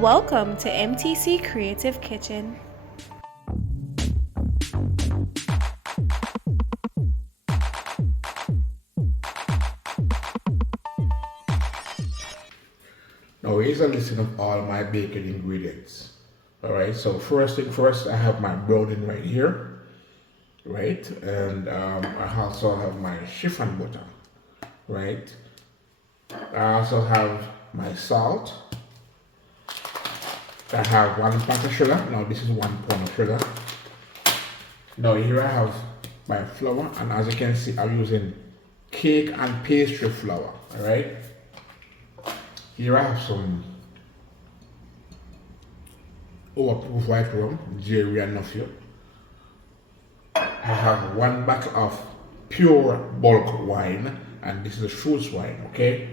Welcome to MTC Creative Kitchen. Now here's a list of all my baking ingredients. Alright, so first thing first, I have my browning right here, right? And I also have my chiffon butter, right? I also have my salt. I have 1 pack of sugar. Now this is 1 pound of sugar. Now here I have my flour, and as you can see, I'm using cake and pastry flour, alright? Here I have some overproof white rum, Jerry and Nuffio. I have 1 bottle of pure bulk wine, and this is a fruits wine, okay?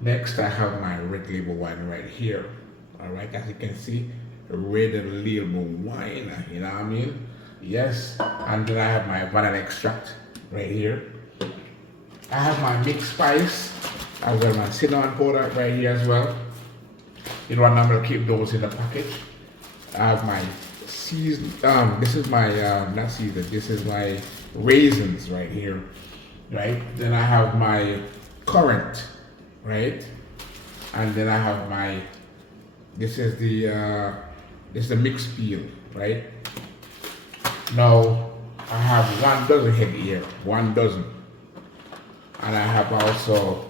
Next, I have my red label wine right here. Alright, as you can see, red label wine, you know what I mean? Yes, and then I have my vanilla extract right here. I have my mixed spice, as well my cinnamon powder right here as well. You know, I'm gonna keep those in the package. I have my season. This is my not season. This is my raisins right here, right? Then I have my currant, right? And then I have my. This is the mixed peel, right? Now I have 1 dozen head here, 1 dozen, and I have also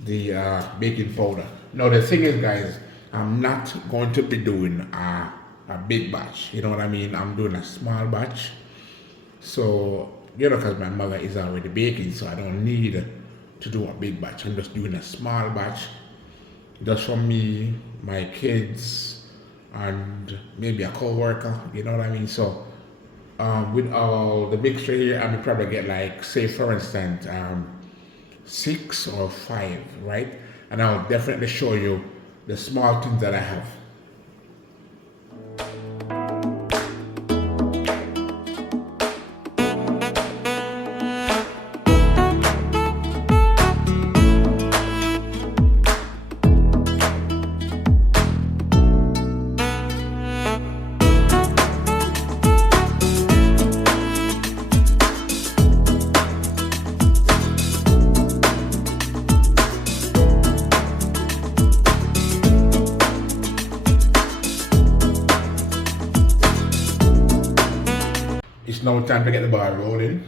the baking powder. Now the thing is, guys, I'm not going to be doing a big batch. You know what I mean? I'm doing a small batch. So, you know, because my mother is already baking, so I don't need to do a big batch. I'm just doing a small batch, just for me, my kids, and maybe a co-worker. You know what I mean? So, with all the mixture here, I will probably get, like, say for instance, 6 or 5, right? And I'll definitely show you the small things that I have. It's now time to get the bar rolling.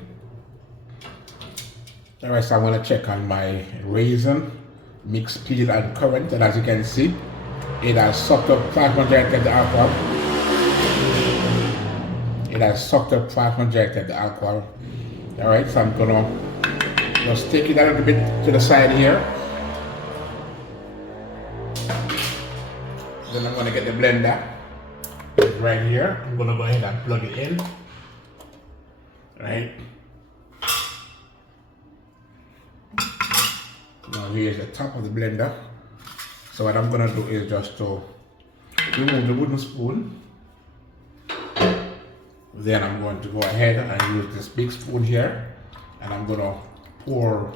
Alright, so I'm gonna check on my raisin, mixed peel and currant, and as you can see, it has sucked up 500 of the alcohol. It has sucked up 500 of the alcohol. Alright, so I'm gonna just take it a little bit to the side here. Then I'm gonna get the blender right here. I'm gonna go ahead and plug it in. Right. Now here's the top of the blender. So what I'm gonna do is just to remove the wooden spoon. Then I'm going to go ahead and use this big spoon here, and I'm gonna pour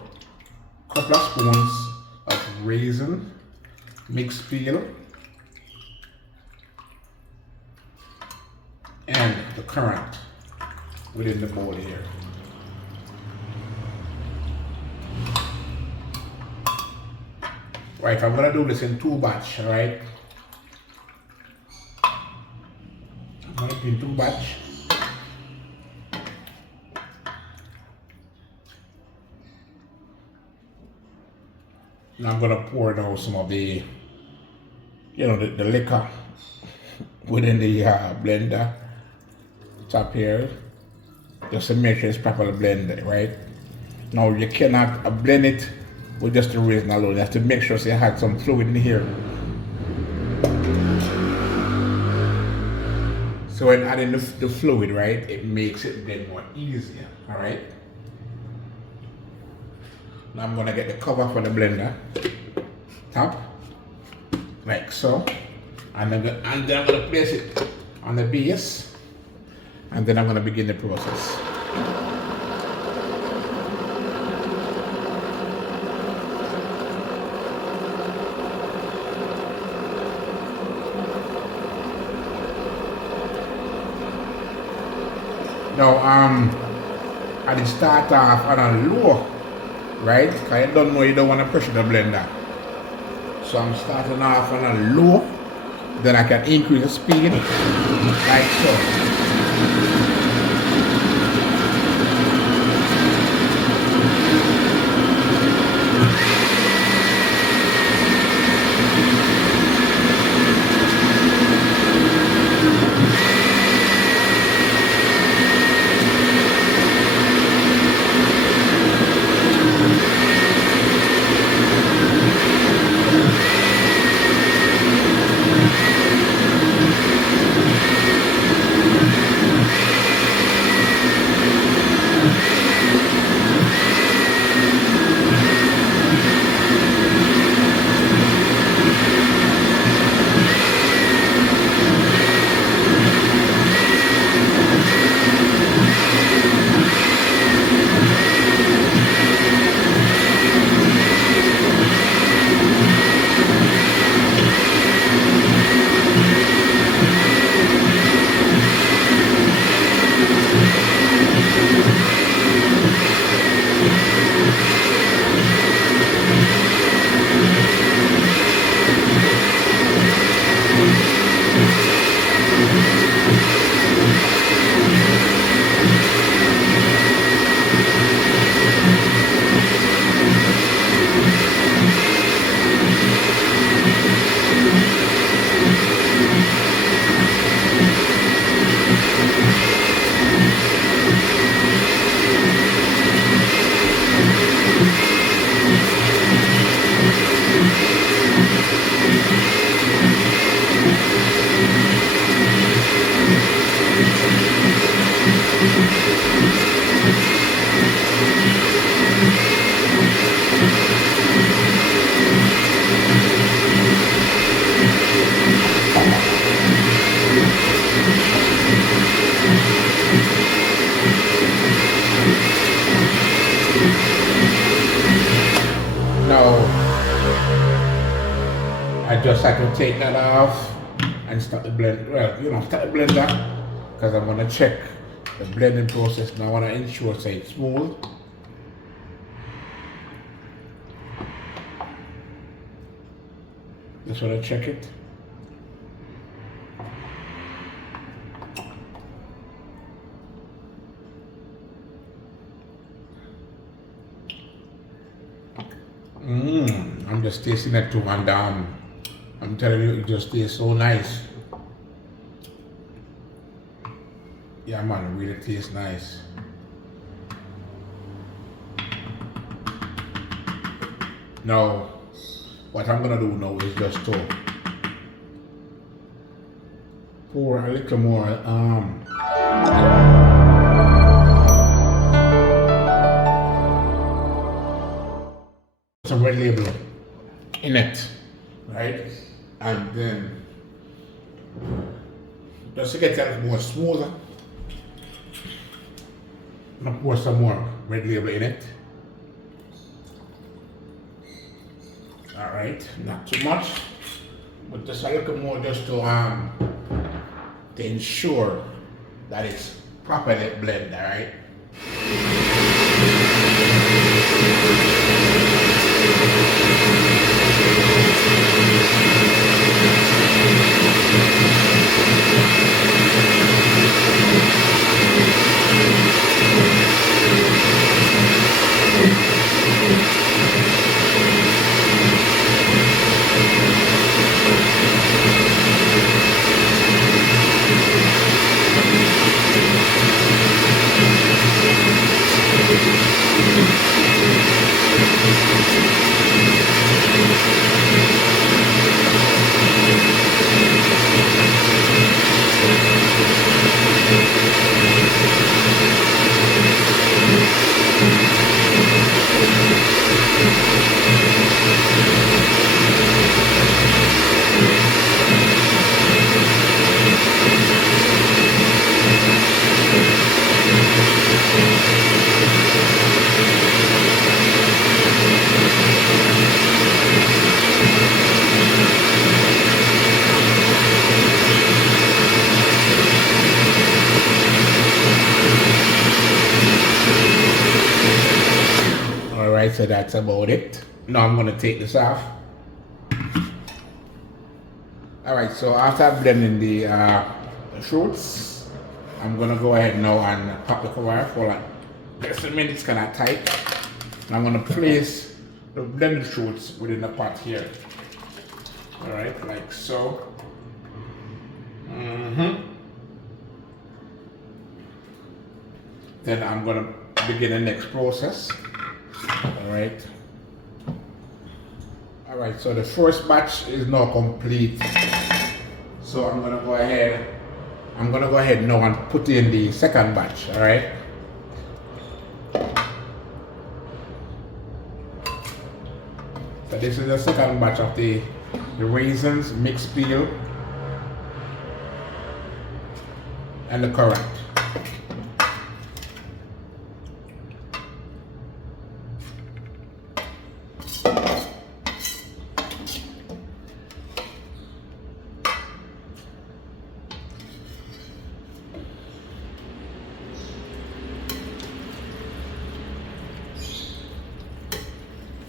a couple of spoons of raisin mixed peel and the currant within the bowl here. Right, I'm gonna do this in 2 batch, right? I'm gonna do 2 batch. Now I'm gonna pour now some of the, you know, the liquor within the blender top here, just to make sure it's properly blended, right? Now you cannot blend it with just the raisin alone. You have to make sure you had some fluid in here. So when adding the fluid, right, it makes it blend more easier, all right? Now I'm gonna get the cover for the blender, top, like so, and then I'm gonna place it on the base, and then I'm gonna begin the process. Now, I did start off on a low, right? Because I don't know you don't want to pressure the blender. So I'm starting off on a low, then I can increase the speed, like so. I just have to take that off and start the blend. Well, start the blender because I'm gonna check the blending process and I wanna ensure it's smooth. Just wanna check it. I'm just tasting it too, and I'm telling you, it just tastes so nice. Yeah, man, it really tastes nice. Now, what I'm gonna do now is just to pour a little more some red label in it, right? And then just to get that more smoother, I'm gonna pour some more red label in it. All right, not too much, but just a little more just to ensure that it's properly blended, all right? say that's about it. Now I'm gonna take this off. Alright, so after blending the fruits, I'm gonna go ahead now and pop the cover for like just a minute. It's kinda tight. And I'm gonna place the blended fruits within the pot here. Alright, like so. Then I'm gonna begin the next process. Alright. Alright, so the first batch is now complete. So I'm gonna go ahead now and put in the second batch, alright? So this is the second batch of the raisins, mixed peel, and the currant.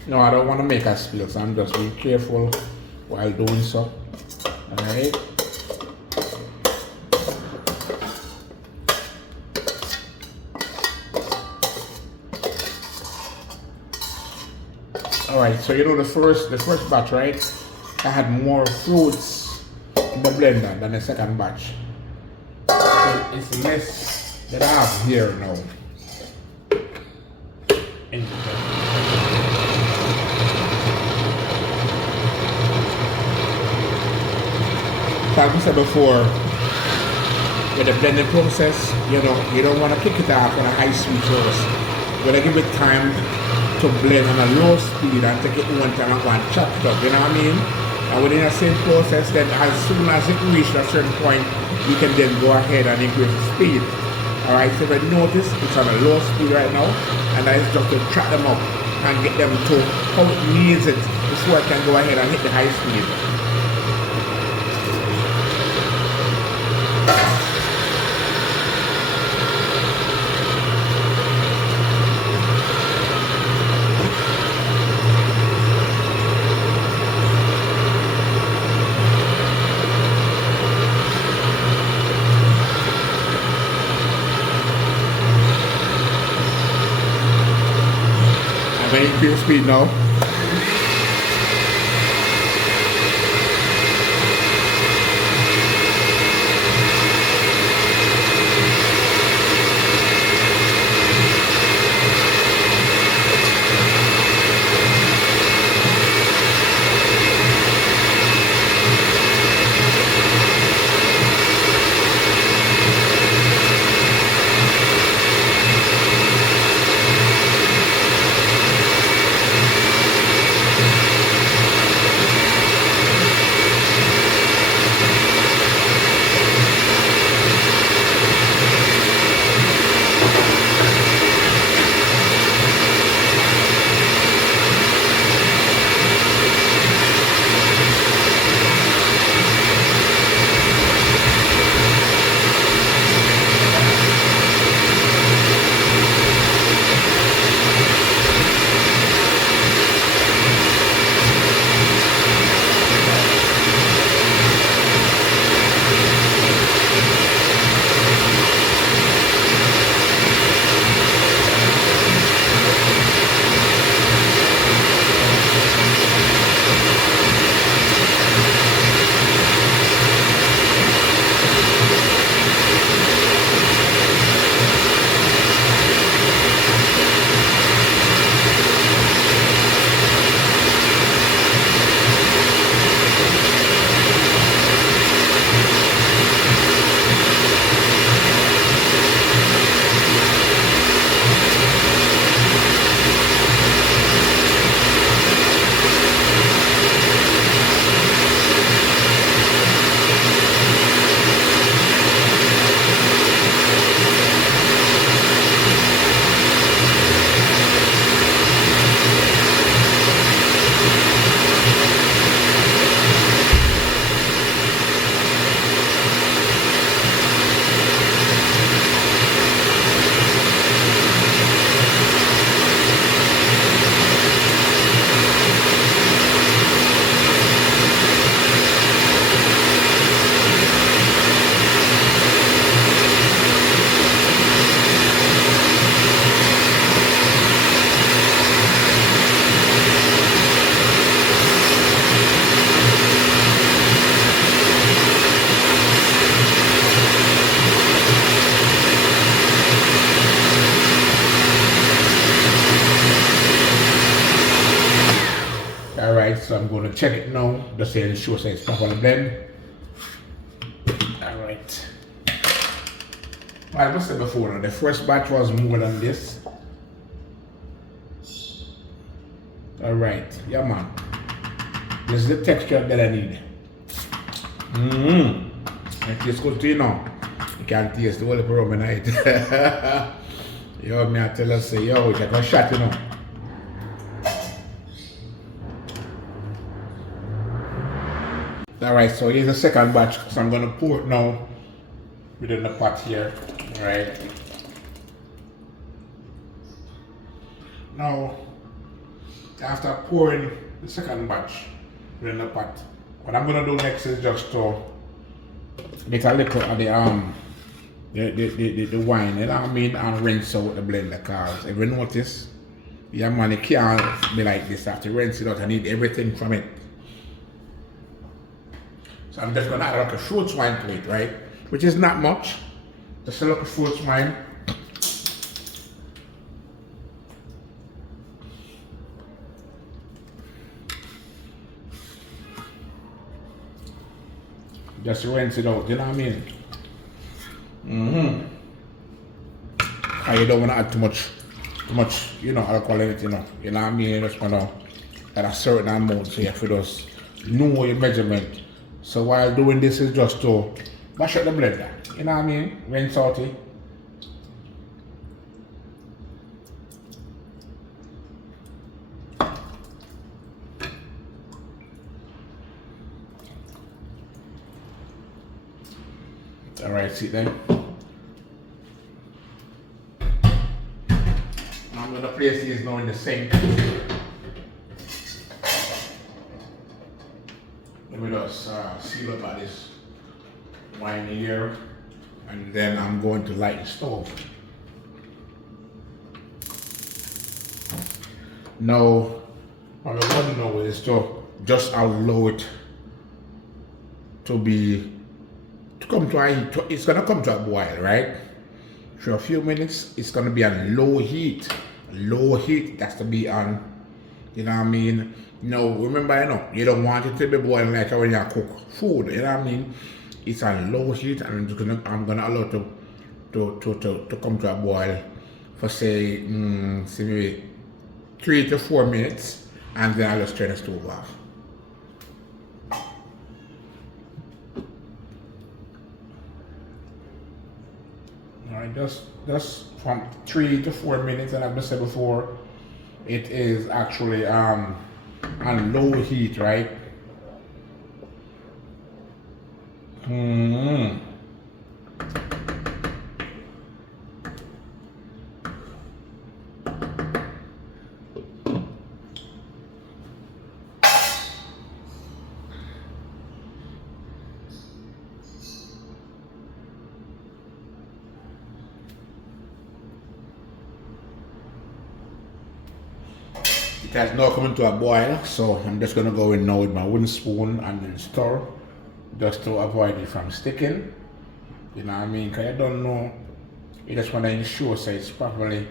No, I don't want to make a spill, so I'm just being careful while doing so. Alright. Alright, so you know the first batch, right? I had more fruits in the blender than the second batch. So it's less that I have here now. Like we said before, with the blending process, you don't want to kick it off on a high speed first. You want to give it time to blend on a low speed and take it one time and go and chop it up, you know what I mean? And within the same process, then as soon as it reaches a certain point, you can then go ahead and increase the speed. Alright, so if you notice, it's on a low speed right now, and that is just to track them up and get them to how it needs it before I can go ahead and hit the high speed. Increase speed now. so I'm going to check it now. Just to ensure it's properly blend. Alright. Like I said before, the first batch was more than this. Alright, yeah man. This is the texture that I need. It tastes good to you now. You can taste the whole rum in it. Yo, me I tell us, say, yo, it's like a shot, you know. Alright, so here's the second batch. So I'm gonna pour it now within the pot here. Alright. Now, after pouring the second batch within the pot, what I'm gonna do next is just to make a little of the wine, you know what I mean, and rinse out the blender. Cause if you notice, yeah man, it can't be like this. I have to rinse it out. I need everything from it. So I'm just gonna add like a fruits wine to it, right? Which is not much. Just a little fruits wine. Just rinse it out, you know what I mean? And you don't want to add too much, you know, alcohol in it, you know what I mean? You just want to add a certain amount, so you have to just know your measurement. So while doing this is just to mash up the blender, you know what I mean? Rinse out it. Alright, see there. I'm gonna place these now in the sink. Let me just seal up at this wine here, and then I'm going to light the stove. Now, what I'm going to know is to just allow it to come to a heat. It's gonna come to a boil, right? For a few minutes, it's gonna be on low heat. Low heat, that's to be on, you know what I mean? No, remember, you know, you don't want it to be boiling like when you cook food, you know what I mean? It's on low heat, and I'm gonna allow it to come to a boil for say maybe 3 to 4 minutes, and then I'll just turn the stove off. Alright, just from 3 to 4 minutes, and I've said before, it is actually on low heat, right? It has now come into a boil, so I'm just gonna go in now with my wooden spoon and then stir, just to avoid it from sticking. You know what I mean? Cause you don't know, you just wanna ensure so it's properly,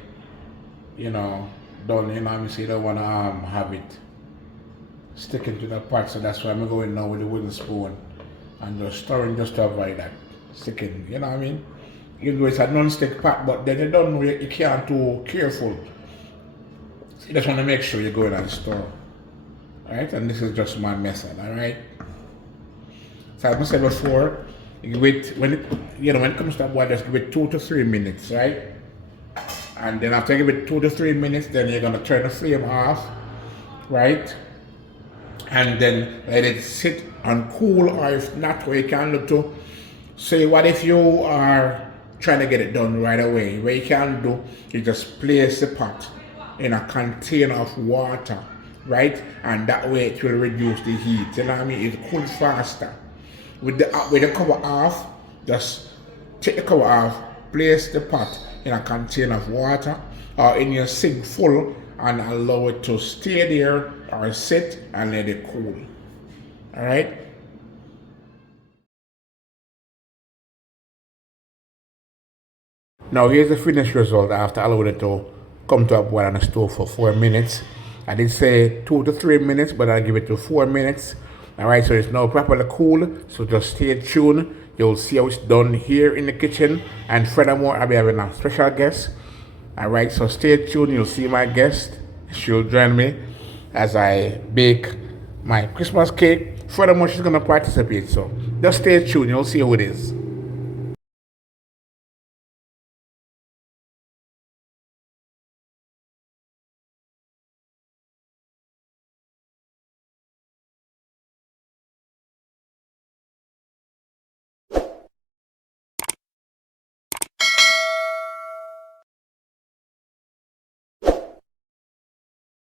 you know, done. You know what I mean? So you don't wanna have it sticking to the pot. So that's why I'm going now with the wooden spoon and just stirring just to avoid that sticking. You know what I mean? Even though it's a non-stick pot, but then you don't know, you can't too careful. You just want to make sure you go in and store. Alright, and this is just my method, alright? So as I said before, when it comes to boil, just give it 2 to 3 minutes, right? And then after you give it 2 to 3 minutes, then you're gonna turn the flame off, right? And then let it sit and cool, or if not, what you can look to. So what if you are trying to get it done right away? What you can do, you just place the pot in a container of water, right? And that way it will reduce the heat. You know what I mean? It cools faster. With the cover off, just take the cover off, place the pot in a container of water or in your sink full, and allow it to stay there or sit and let it cool. Alright? Now here's the finished result after allowing it to come to a boil on the stove for 4 minutes. I did say 2 to 3 minutes, but I'll give it to 4 minutes. All right, so it's now properly cool. So just stay tuned. You'll see how it's done here in the kitchen. And furthermore, I'll be having a special guest. All right, so stay tuned. You'll see my guest. She'll join me as I bake my Christmas cake. Furthermore, she's gonna participate. So just stay tuned. You'll see who it is.